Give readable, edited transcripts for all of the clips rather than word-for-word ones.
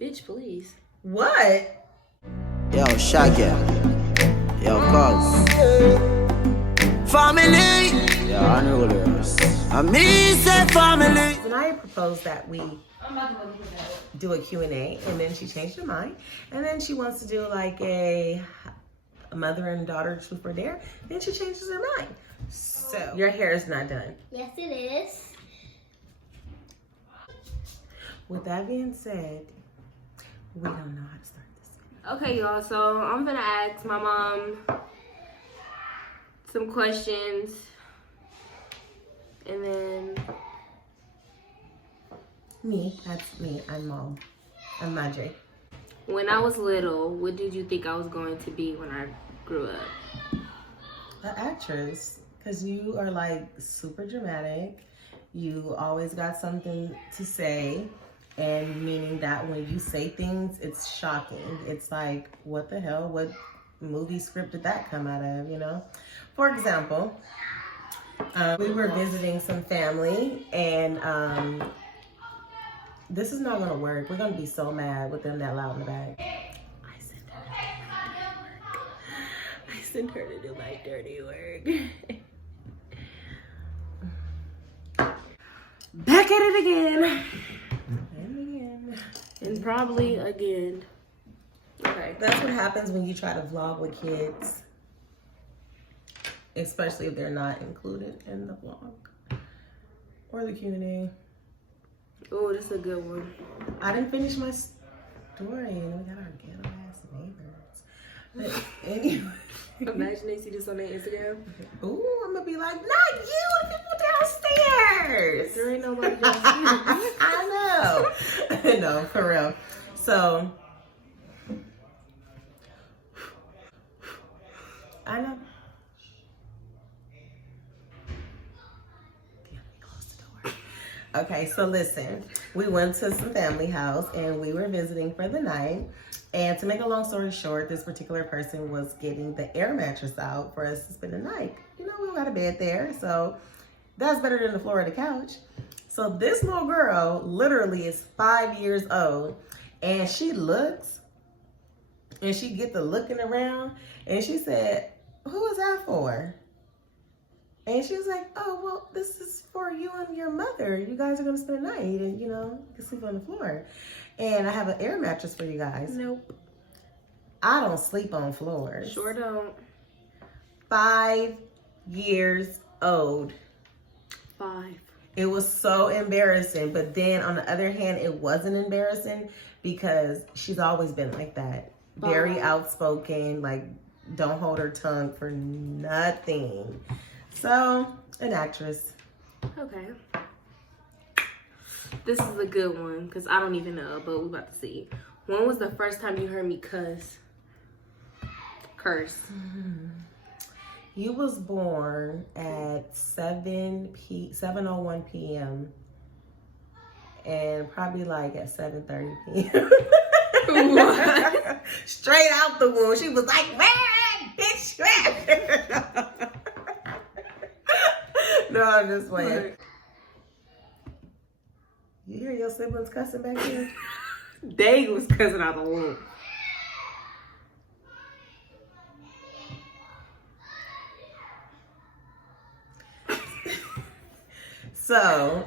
Bitch, please. What? Yo, Shaggy. Yo, Cuz. Family. Yo, unrulers. And me say family. Zanaya proposed that we do a Q&A, and then she changed her mind. And then she wants to do like a mother and daughter truth or dare. Then she changes her mind. So your hair is not done. Yes, it is. With that being said, we don't know how to start this. Okay, y'all, so I'm gonna ask my mom some questions. And then... That's me. I'm Mom. I'm Madre. When I was little, what did you think I was going to be when I grew up? An actress, because you are like super dramatic. You always got something to say, and meaning that when you say things, it's shocking. It's like, what the hell? What movie script did that come out of, you know? For example, we were visiting some family, and this is not gonna work. We're gonna be so mad with them that loud in the back. I sent her to do my dirty work. Back at it again. And again. And probably again. Okay. That's what happens when you try to vlog with kids. Especially if they're not included in the vlog. Or the Q&A. Oh, this is a good one. I didn't finish my story, and we got our ghetto ass neighbors. But anyway. Imagine they see this on their Instagram. Ooh, I'm gonna be like, not you, the people downstairs. There ain't nobody downstairs. I know. No, for real. So, I know. Okay, so listen, we went to some family house and we were visiting for the night. And to make a long story short, this particular person was getting the air mattress out for us to spend the night. You know, we got a bed there, so that's better than the floor of the couch. So this little girl literally is 5 years old, and she looks, and she get the looking around, and she said, "Who is that for?" And she was like, "Oh, well, this is for you and your mother. You guys are going to spend the night and, you know, you can sleep on the floor. And I have an air mattress for you guys." Nope. I don't sleep on floors. Sure don't. 5 years old. 5. It was so embarrassing. But then on the other hand, it wasn't embarrassing because she's always been like that. Very outspoken, like don't hold her tongue for nothing. So, an actress. Okay. This is a good one because I don't even know, but we're about to see. When was the first time you heard me curse? You was born at 7:01 p.m. and probably like at 7:30 p.m. What? Straight out the womb. She was like, "Man, bitch." No, I'm just playing. You hear your siblings cussing back here? They was cussing out the womb. So,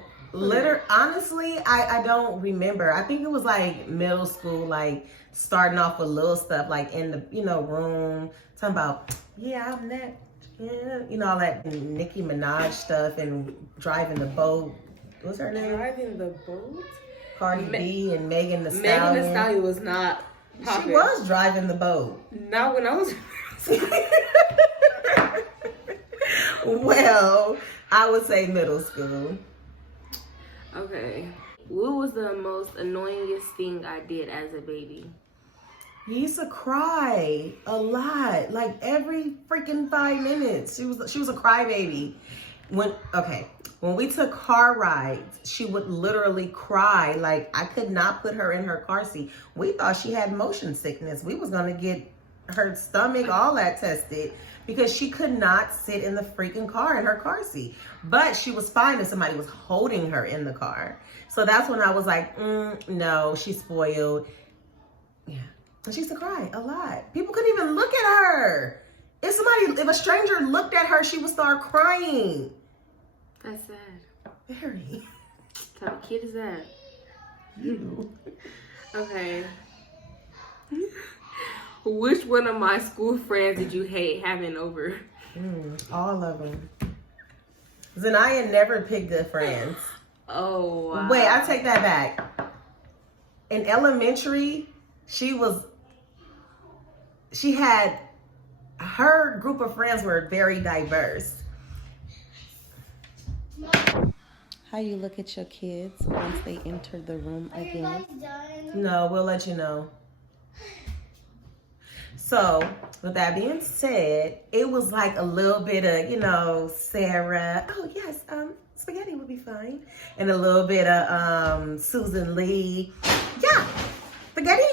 honestly, I don't remember. I think it was like middle school, like starting off with little stuff, like in the, you know, room, talking about, yeah, I'm that, yeah, you know, all that Nicki Minaj stuff and driving the boat. What's her name? Driving the boat? Cardi B and Megan Thee Megan Stallion. Thee Stallion was not popular. She was driving the boat. Not when I was... Well, I would say middle school. Okay. What was the most annoyingest thing I did as a baby? You used to cry a lot, like every freaking 5 minutes. She was a crybaby. When we took car rides, she would literally cry. Like I could not put her in her car seat. We thought she had motion sickness. We was gonna get her stomach, all that tested, because she could not sit in the freaking car in her car seat. But she was fine if somebody was holding her in the car. So that's when I was like, no, she's spoiled. Yeah. And she used to cry a lot. People couldn't even look at her. If a stranger looked at her, she would start crying. That's sad. Very. What type of kid is that? You. Okay. Which one of my school friends did you hate having over? All of them. Zanaya never picked good friends. Oh, wow. Wait, I take that back. In elementary, she had, her group of friends were very diverse. How you look at your kids once they enter the room again? No, we'll let you know. So, with that being said, it was like a little bit of, Sarah. Oh, yes, spaghetti would be fine. And a little bit of Susan Lee. Yeah, spaghetti,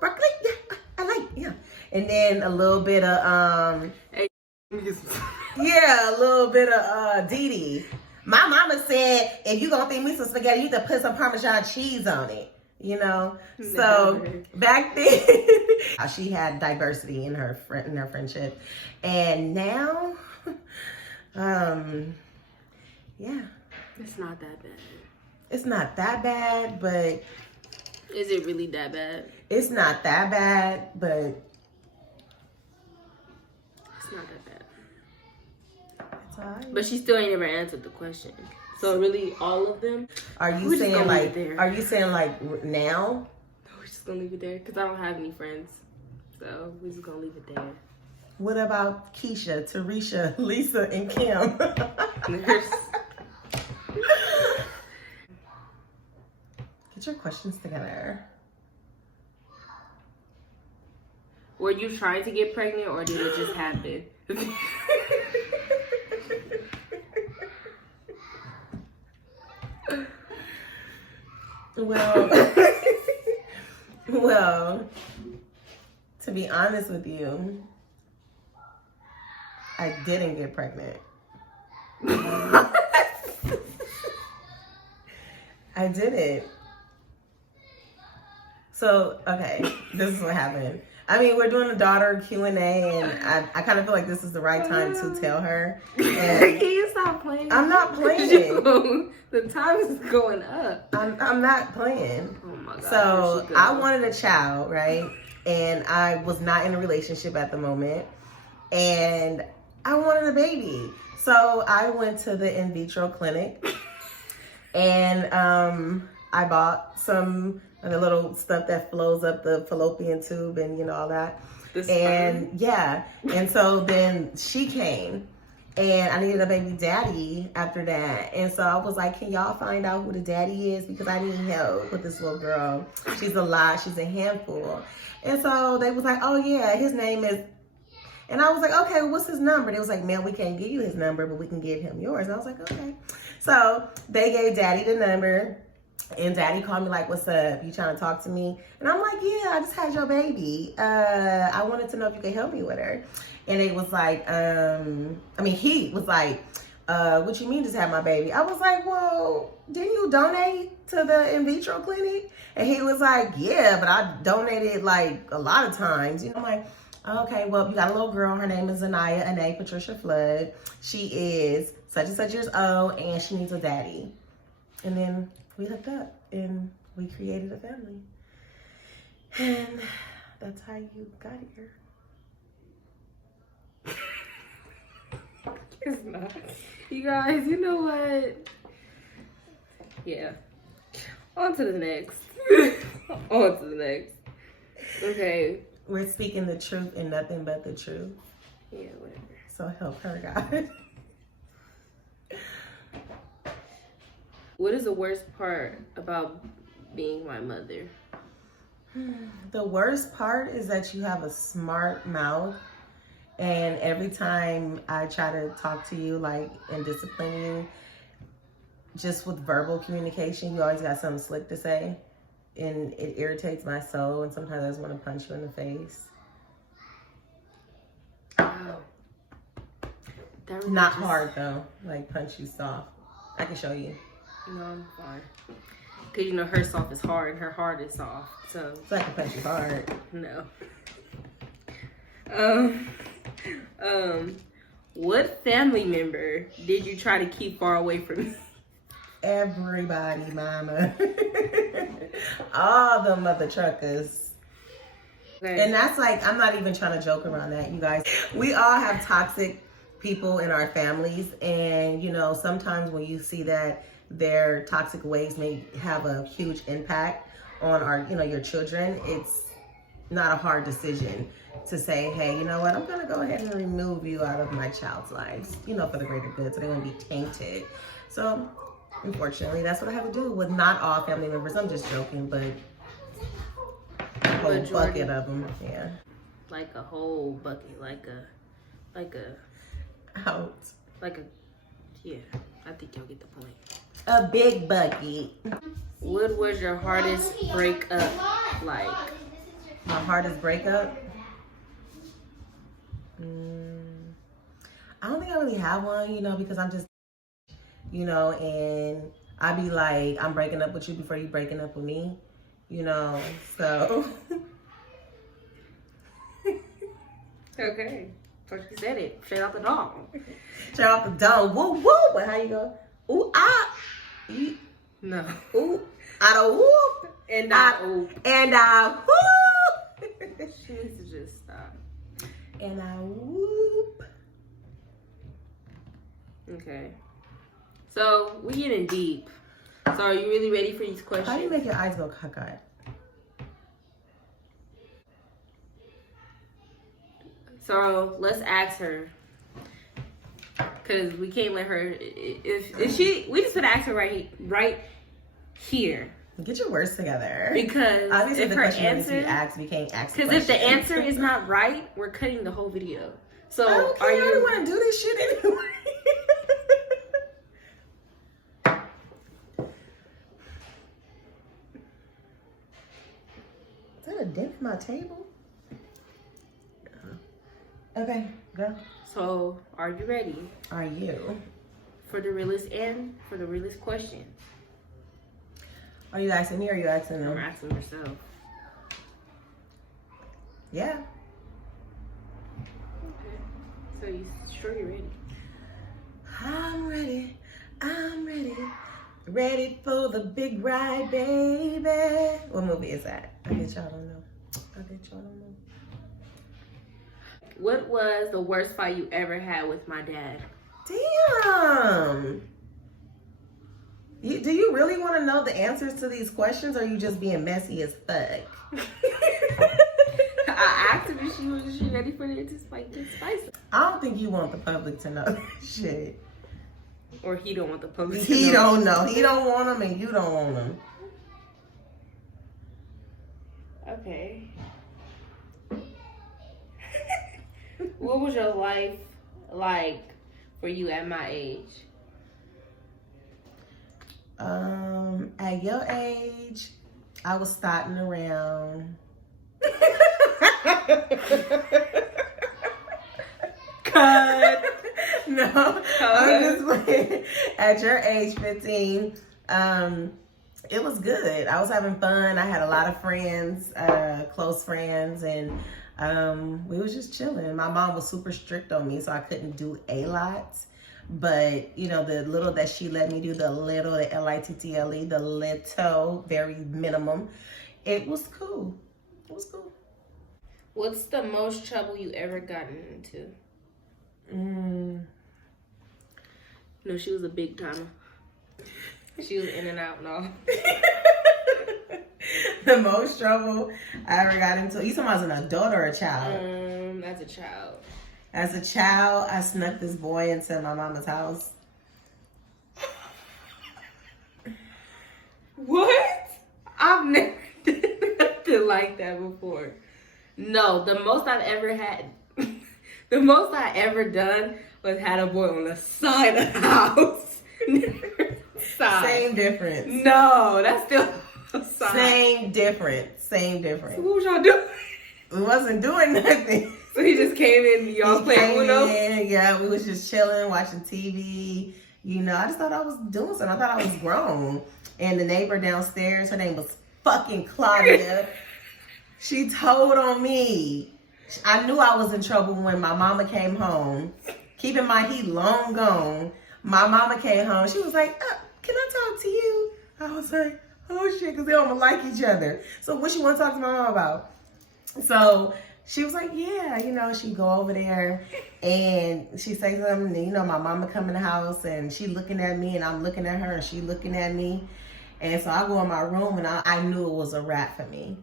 broccoli. Yeah, I like, yeah. And then a little bit of, yeah, a little bit of Dee Dee. My mama said, if you gonna feed me some spaghetti, you need to put some Parmesan cheese on it. So back then she had diversity in her friendship, and now yeah, it's not that bad. It's not that bad, but is it really that bad? It's not that bad, but it's not that bad. It's all right. But she still ain't never answered the question. So really, all of them. Are you saying like now? We're just gonna leave it there because I don't have any friends, so we're just gonna leave it there. What about Keisha, Tarisha, Lisa, and Kim? Get your questions together. Were you trying to get pregnant, or did it just happen? Well, to be honest with you, I didn't get pregnant. I didn't. So, okay, this is what happened. I mean, we're doing a daughter Q&A, and I kind of feel like this is the right time to tell her. And can you stop playing? I'm not playing. The time is going up. I'm not playing. Oh my God. So I wanted a child, right? And I was not in a relationship at the moment. And I wanted a baby. So I went to the in vitro clinic, and I bought some of the little stuff that flows up the fallopian tube and all that. And yeah. And so then she came, and I needed a baby daddy after that. And so I was like, can y'all find out who the daddy is? Because I need help with this little girl. She's a lot. She's a handful. And so they was like, oh yeah, his name is. And I was like, okay, what's his number? They was like, man, we can't give you his number, but we can give him yours. And I was like, okay. So they gave daddy the number. And daddy called me like, what's up? You trying to talk to me? And I'm like, yeah, I just had your baby. I wanted to know if you could help me with her. And it was like, he was like, what you mean just had my baby? I was like, well, didn't you donate to the in vitro clinic? And he was like, yeah, but I donated like a lot of times. I'm like, okay, well, you got a little girl. Her name is Zanaya Anae Patricia Flood. She is such and such years old, and she needs a daddy. And then we hooked up, and we created a family. And that's how you got here. It's not. You guys, you know what? Yeah. On to the next. On to the next. Okay. We're speaking the truth and nothing but the truth. Yeah, whatever. So help her, God. What is the worst part about being my mother? The worst part is that you have a smart mouth, and every time I try to talk to you, like, and discipline you, just with verbal communication, you always got something slick to say, and it irritates my soul, and sometimes I just want to punch you in the face. That really Not just- hard though, like punch you soft. I can show you. No, I'm fine. Cause you know her soft is hard and her hard is soft. So So I can punch you hard. no. What family member did you try to keep far away from me? Everybody, mama. All the mother truckers. Okay. And that's like, I'm not even trying to joke around that, you guys. We all have toxic people in our families. And, you know, sometimes when you see that their toxic ways may have a huge impact on our, you know, your children, it's not a hard decision to say, hey, you know what, I'm going to go ahead and remove you out of my child's lives, you know, for the greater good, so they won't be tainted. So, unfortunately, that's what I have to do with not all family members. I'm just joking, but a whole Majority. bucket of them, yeah. Like a whole bucket, Out. yeah, I think y'all get the point. A big bucket. What was your hardest breakup like? My hardest breakup? I don't think I really have one, you know, because I'm just, you know, and I be like, I'm breaking up with you before you breaking up with me, you know, so. Okay, first you said it, straight out the dome. Straight off the dome, woo woo, but how you go? Ooh, ah, ee, No. ooh, I don't whoop, And and I whoop, she needs to just stop. and I whoop. Okay. So we getting deep. So are you really ready for these questions? How do you make your eyes go cockeyed? So let's ask her, cause we can't let her. If she, we just gonna ask her right here, Get your words together. because Obviously, if the her question needs to be answer, asked. We can't ask. because if the answer is not right, we're cutting the whole video. So I don't care. are I don't you? want to do this shit anyway. Is that a dent in my table? Okay, go. So are you ready Are you? for the realest and for the realest question? Are you asking me or are you asking I'm them? asking yourself. Yeah. Okay. So you sure you're ready? I'm ready. I'm ready. Ready for the big ride, baby. What movie is that? I bet y'all don't know. I bet y'all don't know. What was the worst fight you ever had with my dad? Damn. Do you really want to know the answers to these questions, or are you just being messy as fuck? I asked her if she ready for it to like get spicy. I don't think you want the public to know that shit. Or he don't want the public to He know. don't know. He don't want them, and you don't want them. Okay. What was your life like for you at my age? At your age, I was starting around. Cut. No, I'm just playing. At your age, 15, it was good. I was having fun. I had a lot of friends, close friends, and we was just chilling. My mom was super strict on me, so I couldn't do a lot. But, you know, the little that she let me do, the L-I-T-T-L-E, the little, very minimum, it was cool. It was cool. What's the most trouble you ever gotten into? No, she was a big timer. She was in and out and all. The most trouble I ever got into. You talking about as an adult or a child? As a child. As a child, I snuck this boy into my mama's house. What? I've never did nothing like that before. No, the most I've ever had, the most I ever done was had a boy on the side of the house. Side. Same difference. No, that's still a side. Same difference. Same difference. What was y'all doing? We wasn't doing nothing. So he just came in, y'all playing Uno? Yeah, we was just chilling, watching TV. You know, I just thought I was doing something. I thought I was grown. And the neighbor downstairs, her name was fucking Claudia. She told on me. I knew I was in trouble when my mama came home. Keep in mind, he long gone. My mama came home. She was like, can I talk to you? I was like, oh shit, because they don't like each other. So what you want to talk to my mom about? So she was like, yeah, you know, she go over there and she say something, and, you know, my mama come in the house and she looking at me and I'm looking at her and she looking at me. And so I go in my room and I knew it was a wrap for me.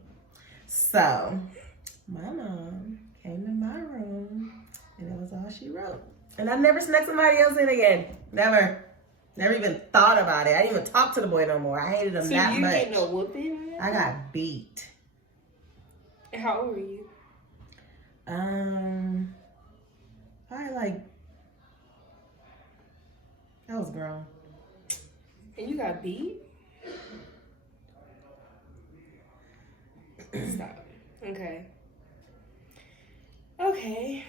So my mom came in my room and it was all she wrote. And I never snuck somebody else in again. Never. Never even thought about it. I didn't even talk to the boy no more. I hated him that much. So you get no whooping? I got beat. How old were you? Probably like, I was grown. And you got beat? Stop. Okay. Okay.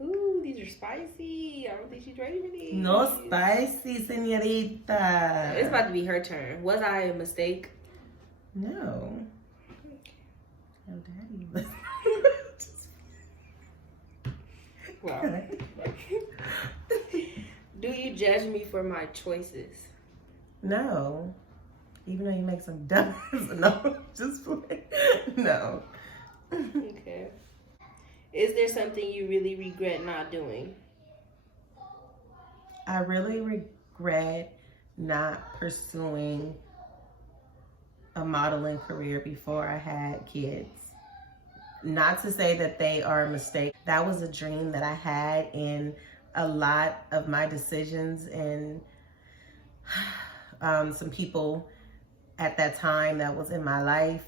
Ooh, these are spicy. I don't think she's ready for these. No spicy, señorita. It's about to be her turn. Was I a mistake? No. Oh, daddy. Wow. Do you judge me for my choices? No. Even though you make some dumb no, just play. No. Okay. Is there something you really regret not doing? I really regret not pursuing a modeling career before I had kids. Not to say that they are a mistake. That was a dream that I had, and a lot of my decisions and some people at that time that was in my life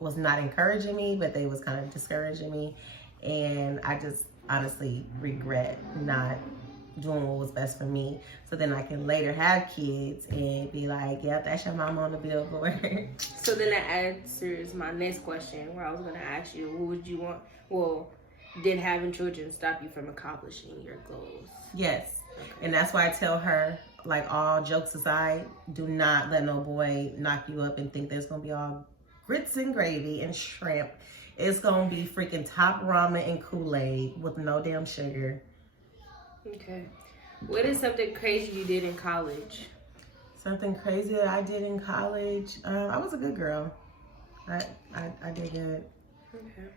was not encouraging me, but they was kind of discouraging me. And I just honestly regret not doing what was best for me, so then I can later have kids and be like, yeah, that's your mama on the billboard. So then that answers my next question, where I was going to ask you, what would you want? Well, did having children stop you from accomplishing your goals? Yes. And that's why I tell her, like, all jokes aside, do not let no boy knock you up and think there's going to be all grits and gravy and shrimp. It's going to be freaking top ramen and Kool-Aid with no damn sugar. Okay. What is something crazy you did in college? Something crazy that I did in college? I was a good girl. I did good. Okay.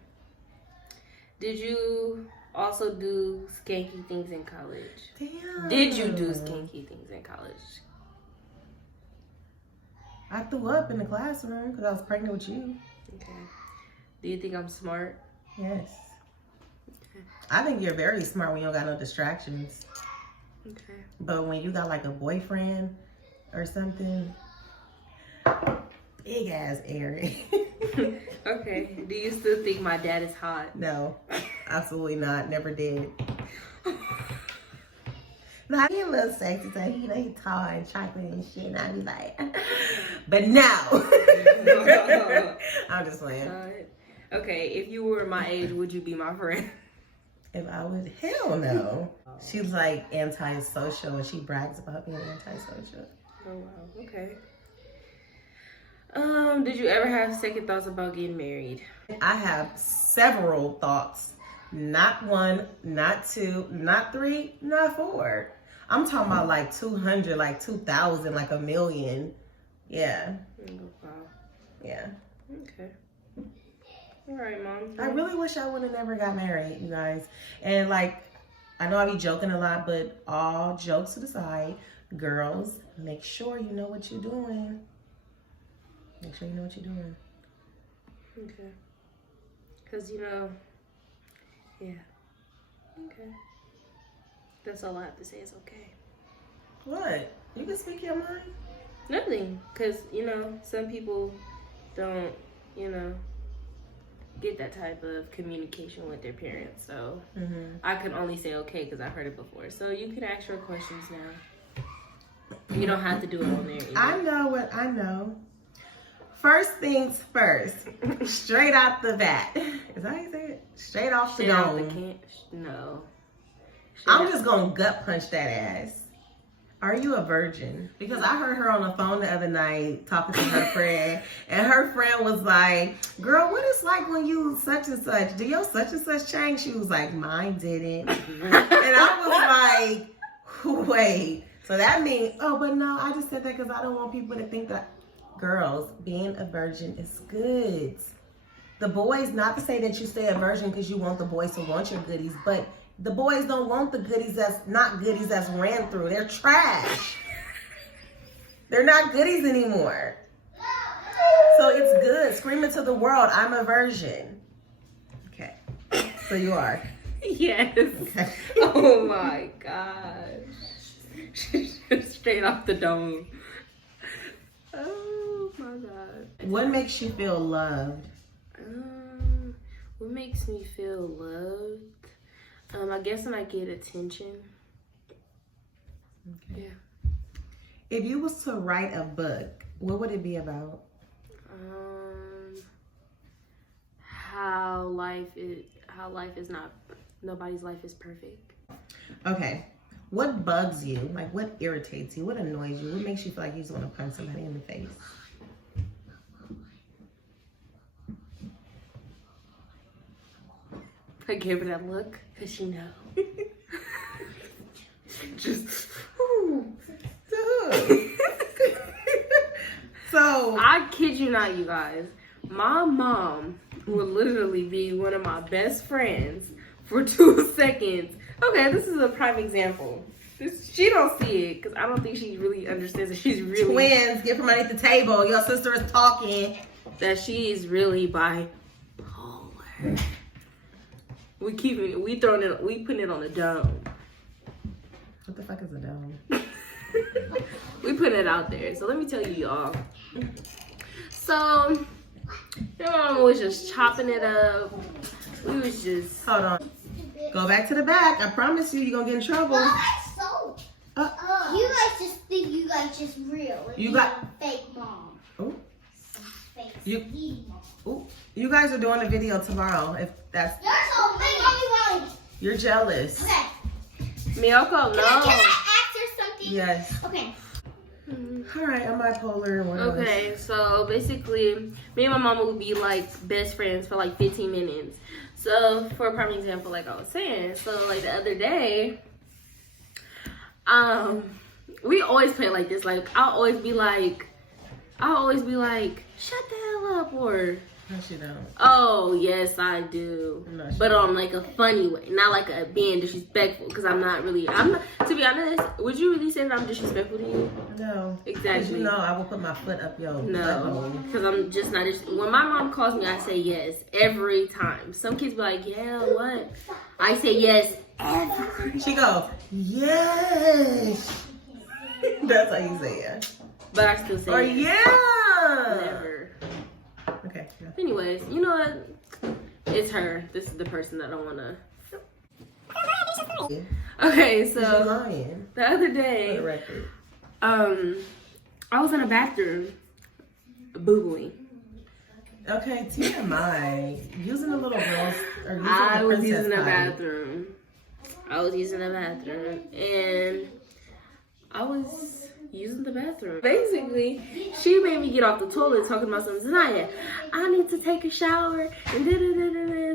Did you also do skanky things in college? Damn. Did you do skanky things in college? I threw up in the classroom because I was pregnant with you. Okay. Do you think I'm smart? Yes. Okay. I think you're very smart when you don't got no distractions. Okay. But when you got like a boyfriend or something, big ass Eric. Okay. Do you still think my dad is hot? No, absolutely not. Never did. No, he a little sexy, so he, you know, he tall and chocolate and shit, and I be like, but no. I'm just playing. Okay, if you were my age, would you be my friend? If I would, hell no. She's like antisocial, and she brags about being antisocial. Oh wow, okay. Did you ever have second thoughts about getting married? I have several thoughts. Not one, not two, not three, not four. I'm talking about like 200, like 2,000, like 1,000,000. Yeah. Oh, wow. Yeah. Okay. All right, Mom. I really wish I would have never got married, you guys. And like, I know I be joking a lot, but all jokes to the side, girls, make sure you know what you're doing. Make sure you know what you're doing. Okay. Because, you know, yeah. Okay. That's all I have to say is okay. What? You can speak your mind. Nothing. Because, you know, some people don't, you know, get that type of communication with their parents. So I can only say okay because I've heard it before. So you can ask your questions now. You don't have to do it on there either. I know what I know. First things first. Straight out the bat. Is that how you say it? Straight off the Straight out the dome. can. No. I'm just gonna gut punch that ass. Are you a virgin? Because I heard her on the phone the other night talking to her friend, and her friend was like, girl, what it's like when you such and such? Do your such and such change? She was like, mine didn't. And I was like, wait. So that means, oh, but no, I just said that because I don't want people to think that, girls, being a virgin is good. The boys, not to say that you stay a virgin because you want the boys to want your goodies, but the boys don't want the goodies that's not goodies that's ran through. They're trash. They're not goodies anymore. So it's good. Scream it to the world, I'm a virgin. Okay. So you are. Yes. Okay. Oh my gosh. Straight off the dome. Oh my god. What makes you feel loved? What makes me feel loved? I guess when I get attention. Okay. Yeah. If you was to write a book, what would it be about? How life is not, nobody's life is perfect. Okay. What bugs you? Like, what irritates you? What annoys you? What makes you feel like you just want to punch somebody in the face? I gave her that look because she know. Just. So I kid you not, you guys. My mom would literally be one of my best friends for 2 seconds. Okay, this is a prime example. She don't see it because I don't think she really understands that she's really twins, get from underneath the table. Your sister is talking. that she is really bipolar. We putting it on a dome. What the fuck is a dome? We put it out there. So let me tell you y'all. So your mom was just chopping it up. We was just Hold on. Go back to the back. I promise you, you're gonna get in trouble. So, you guys just think you guys just real. And You got- a fake mom. Ooh. Fake You- eating mom. Ooh. You guys are doing a video tomorrow. If that's You're so big, mommy. you're jealous. Okay. Miyoko, Can no. I ask her something? Yes. Okay. All right. I'm bipolar and what else? Okay, so basically, me and my mama would be like best friends for like 15 minutes. So for a prime example, like I was saying, so like the other day, we always play like this. Like I'll always be like, shut the hell up, or No, she don't. oh yes I do, No, she but on like a funny way, not like a being disrespectful. Because I'm not. To be honest, would you really say that I'm disrespectful to you? No. Exactly. 'Cause you know I will put my foot up your No, butthole. because I'm just not. When my mom calls me, I say yes every time. Some kids be like, "Yeah, what?" I say yes every. She go, yes. That's how you say it. But I still say Or yes. yeah. Never. Okay. Yeah. Anyways, you know what? It's her. This is the person that I wanna. Okay, You're so lying. the other For the day, record. I was in a bathroom, boo-booing. Okay, TMI. Using the little girls or using I the was princess using the potty. bathroom. And I was using the bathroom. Basically, she made me get off the toilet talking about something. Zanaya, I need to take a shower. And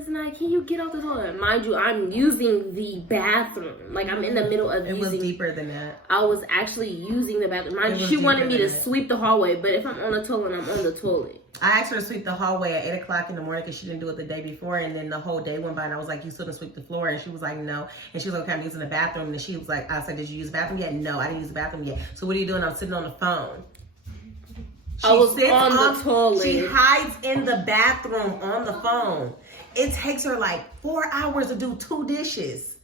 Zanaya, can you get off the toilet? Mind you, I'm using the bathroom. Like I'm in the middle of It was using. deeper than that. I was actually using the bathroom. Mind It you, was she wanted deeper me to than that. sweep the hallway, but if I'm on the toilet, I'm on the toilet. I asked her to sweep the hallway at 8 o'clock in the morning because she didn't do it the day before. And then the whole day went by and I was like, you still didn't sweep the floor? And she was like, no. And she was like, okay, I'm using the bathroom. And she was like, I said, did you use the bathroom yet? No, I didn't use the bathroom yet. So what are you doing? I'm sitting on the phone. I was sits on the toilet. She hides in the bathroom on the phone. It takes her like 4 hours to do 2 dishes.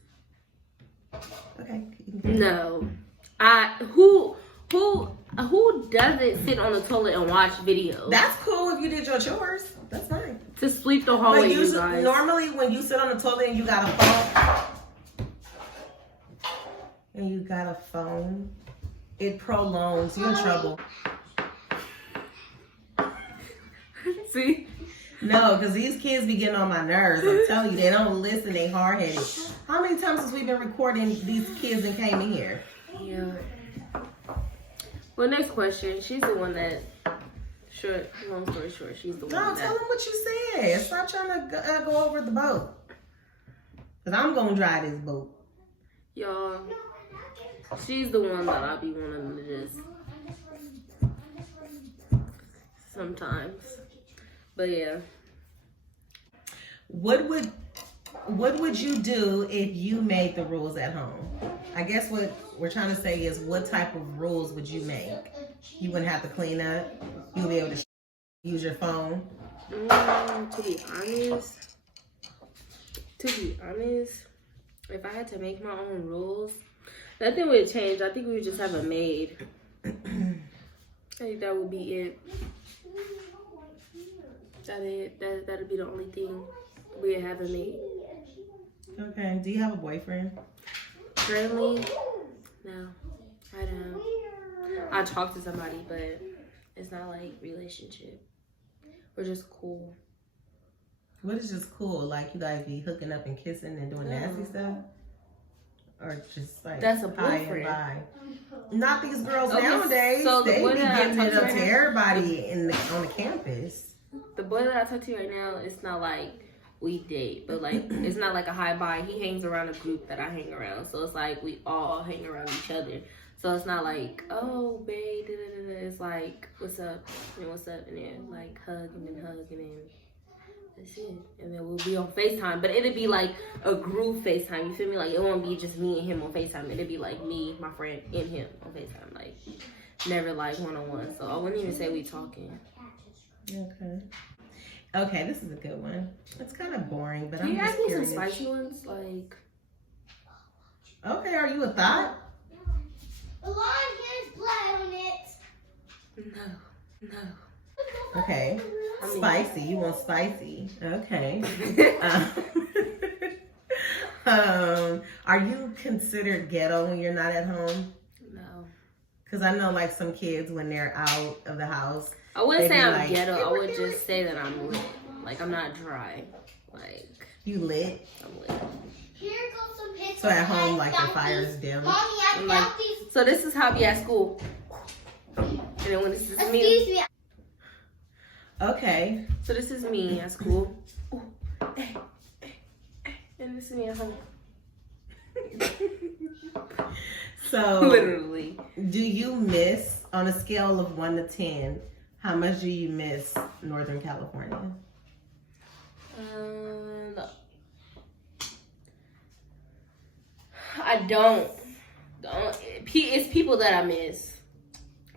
Okay. No. Who doesn't sit on the toilet and watch videos? That's cool if you did your chores. That's fine. To sweep the But hallway, you usually, guys. normally when you sit on the toilet and you got a phone, it prolongs. You're in trouble. See? No, because these kids be getting on my nerves. I'm telling you, they don't listen. They hard-headed. How many times since we've been recording these kids and came in here? Yeah. Well, next question. She's the one that, long story short, she's the one No, that. tell them what you said. Stop trying to go over the boat. Because I'm going to drive this boat. Y'all, she's the one that I be wanting to just sometimes. But yeah. What would you do if you made the rules at home? I guess what we're trying to say is, what type of rules would you make? You wouldn't have to clean up. You'll be able to use your phone. To be honest, if I had to make my own rules, nothing would change. I think we would just have a maid. I think that would be it. That'd be the only thing. We have a maid. Okay. Do you have a boyfriend? Currently, no, I don't. I talk to somebody, but it's not like relationship. We're just cool. What is just cool? Like you guys be hooking up and kissing and doing nasty stuff? Or just like That's a high and boyfriend. by? Not these girls Okay, nowadays. so the They boy be that I giving it talked up to to right everybody on the campus. The boy that I talk to right now, it's not like we date, but like it's not like a high buy. He hangs around a group that I hang around, so it's like we all hang around each other. So it's not like, oh babe, da, da, da, da. It's like, what's up, and what's up, and then like hug and then that's it. And then we'll be on FaceTime, but it'd be like a group FaceTime. You feel me? Like it won't be just me and him on FaceTime. It'd be like me, my friend, and him on FaceTime. Like never like one-on-one. So I wouldn't even say we talking. Okay, this is a good one. It's kind of boring, but Can I'm you just ask me some curious. spicy ones? Like, Okay, are you a thought? A lot of blood on it. no. Okay. I mean- Spicy. You want spicy. Okay. Are you considered ghetto when you're not at home? No. Because I know like some kids when they're out of the house. I wouldn't They say be I'm like- ghetto. I would just say that I'm lit. Like, I'm not dry. Like, You lit. I'm lit. Here goes some pictures. So at home like the fire's dim. Mommy, I I'm found like- these. So this is how I be at school. And then when this is me. Excuse me. Okay. So this is me at school. Ooh, and this is me at home. So Literally. do you miss, on a scale of 1 to 10, how much do you miss Northern California? I don't. It's people that I miss,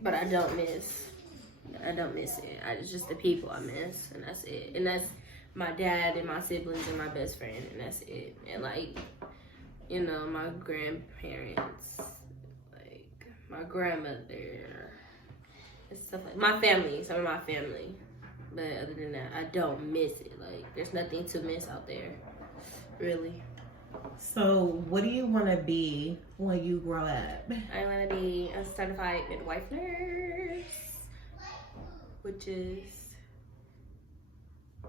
but I don't miss it. It's just the people I miss, and that's it. And that's my dad and my siblings and my best friend, and that's it. And like, you know, my grandparents, like my grandmother, and stuff like my family, some of my family. But other than that, I don't miss it. Like, there's nothing to miss out there, really. So what do you want to be when you grow up? I want to be a certified midwife nurse, which is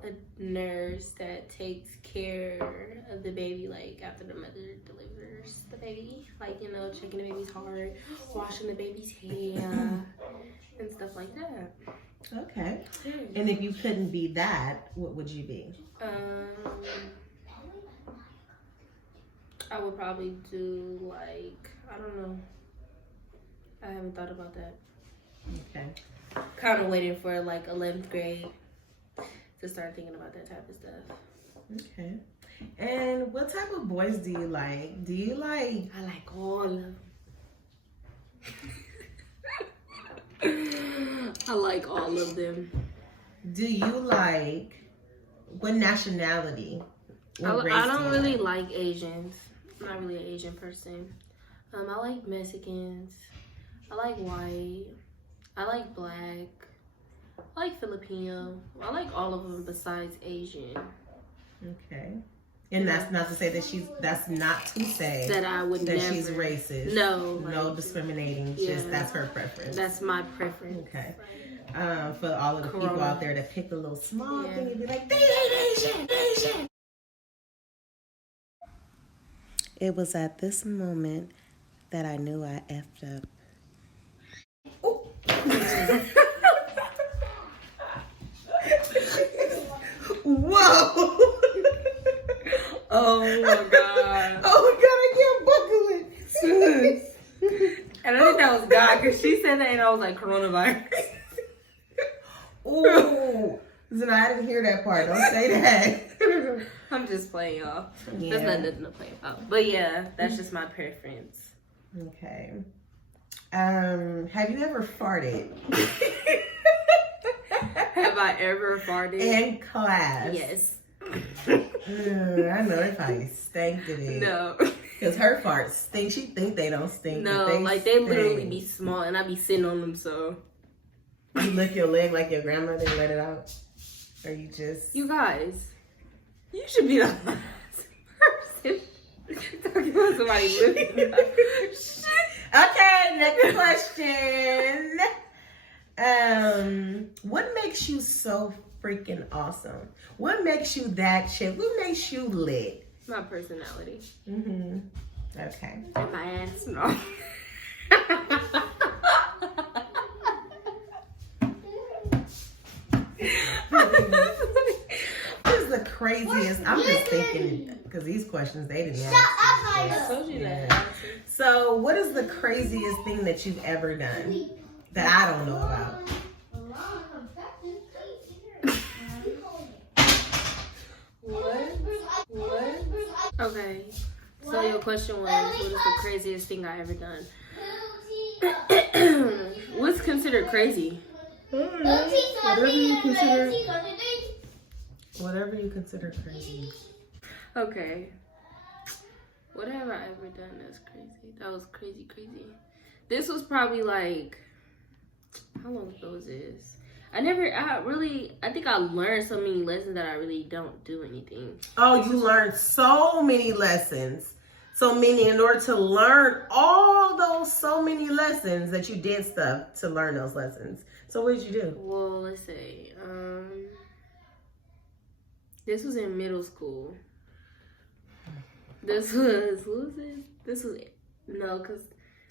a nurse that takes care of the baby, like after the mother delivers the baby, like, you know, checking the baby's heart, washing the baby's hair, and stuff like that. Okay. And if you couldn't be that, what would you be? I would probably do, like, I don't know. I haven't thought about that. Okay. Kind of waiting for like 11th grade to start thinking about that type of stuff. Okay. And what type of boys do you like? Do you like... I like all of them. I like all of them. Do you like... What nationality? What race I do don't you really like? like Asians. I'm not really an Asian person. I like Mexicans. I like white. I like black. I like Filipino. I like all of them besides Asian. Okay. And that's not to say that that's not to say That I would that never. she's racist. No. No like, discriminating. yeah. Just that's her preference. That's my preference. Okay. For all of the people Corona. out there that pick the little small Yeah. thing and be like, they ain't Asian, Asian. It was at this moment that I knew I effed up. Whoa! Oh my god. Oh my god, I can't buckle it. And I think that was God because she said that and I was like, coronavirus. Ooh. So I didn't hear that part. Don't say that. I'm just playing, y'all. Yeah. That's not nothing to play about. But yeah, that's just my preference. Okay. Have you ever farted Have I ever farted? in class? Yes. I know they probably stank it. No. Because her farts stink. She think they don't stink. No, but like they literally stink. be small and I be sitting on them, so. You lift your leg like your grandmother and let it out? Or you just... You guys, you should be the last person talking about somebody lifting up. Okay, next question. What makes you so freaking awesome? What makes you that chick? What makes you lit? My personality. Mm-hmm. Okay. And my ass, no. What is the craziest? I'm just thinking because these questions they didn't Shut ask. up, I Ida. told you that. Yeah. So, what is the craziest thing that you've ever done that I don't know about? What? Okay. So your question was, what is the craziest thing I ever done? What's considered crazy? Whatever you consider. Whatever you consider crazy. Okay. What have I ever done that's crazy? That was crazy. This was probably like, how long ago was this? I think I learned so many lessons that I really don't do anything. Oh, you learned so many lessons. So many in order to learn all those so many lessons that you did stuff to learn those lessons. So what did you do? Well, let's say, this was in middle school. What was this?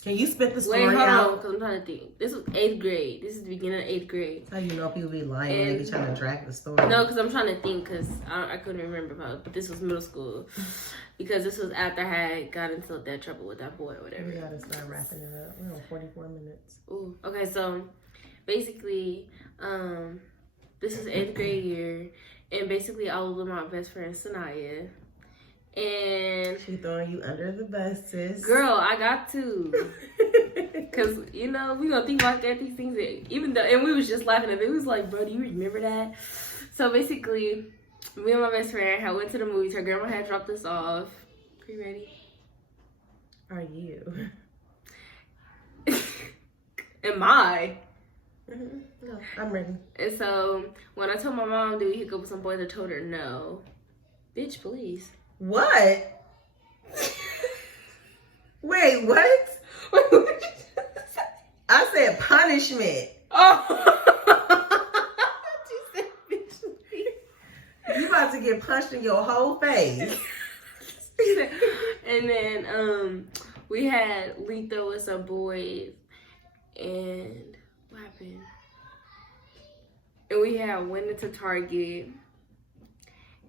Can you spit the Wait, story hold on, out? because I'm trying to think. This was 8th grade. This is the beginning of 8th grade. How you know people be lying when they be trying to drag the story? No, because I'm trying to think, because I couldn't remember about it, but this was middle school. Because this was after I had got into that trouble with that boy or whatever. We gotta start wrapping it up. We're on 44 minutes. Ooh, okay, so basically, this is 8th grade year, and basically I was with my best friend Sanaya, and She throwing you under the bus, sis. girl, I got to, cause you know we gonna think about these things, even though, and we was just laughing at it. It was like, bro, do you remember that? So basically, me and my best friend had went to the movies. Her grandma had dropped us off. Are you ready? Are you? Am I? Mm-hmm. No, I'm ready. And so when I told my mom, do we hook up with some boys? I told her no. Bitch, please. What? Wait, what? I said punishment. Oh. She said, bitch, please. You about to get punched in your whole face. And then we had Letha with some boys, and what happened? And we had went into Target,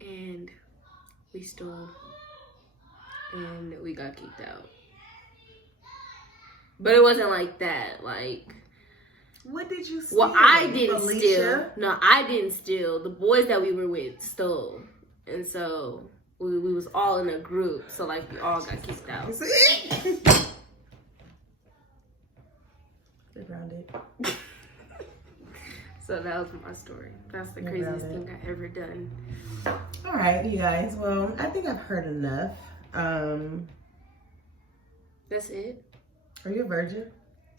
and we stole, and we got kicked out. But it wasn't like that. Like, What did you steal? well, I didn't Felicia? steal. No, I didn't steal. The boys that we were with stole, and so we was all in a group. So like we all got kicked out. Get grounded. So that was my story. That's the You're craziest grounded. thing I ever done. All right, you guys. Well, I think I've heard enough. That's it. Are you a virgin?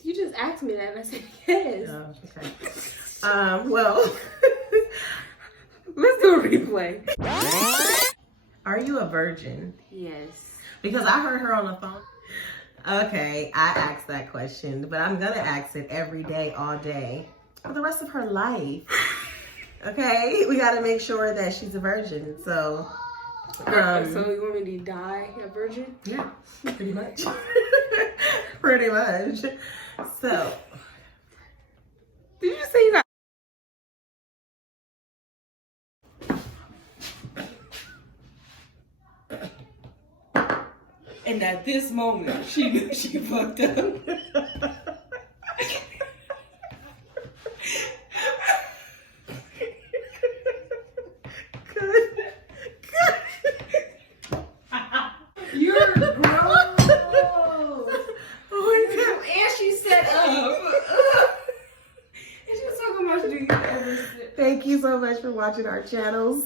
You just asked me that and I said yes. Oh, okay. Well, Let's do a replay. are you a virgin? Yes. Because I heard her on the phone. Okay, I asked that question, but I'm gonna ask it every day, all day. for the rest of her life. Okay, we got to make sure that she's a virgin. So, So you want me to die a virgin? yeah, pretty much. Pretty much. So, Did you say you got? And at this moment, she knew she fucked up. You're gross. And she set up. And she was talking about do you ever sit? thank you so much for watching our channels.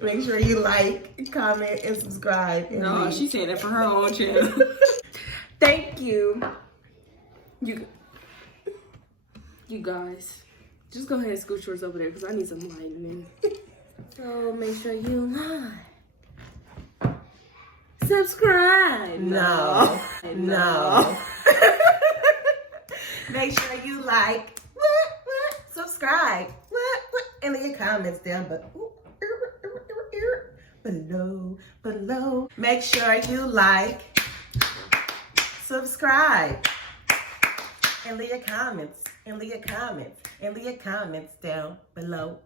Make sure you like, comment, and subscribe. And No, leave. she's saying that for her own channel. Thank you. You guys, just go ahead and scoot yours over there because I need some lighting. So make sure you like, subscribe. No. Make sure you like, subscribe, and leave your comments down below. Make sure you like, subscribe, and leave your comments, and leave your comments down below.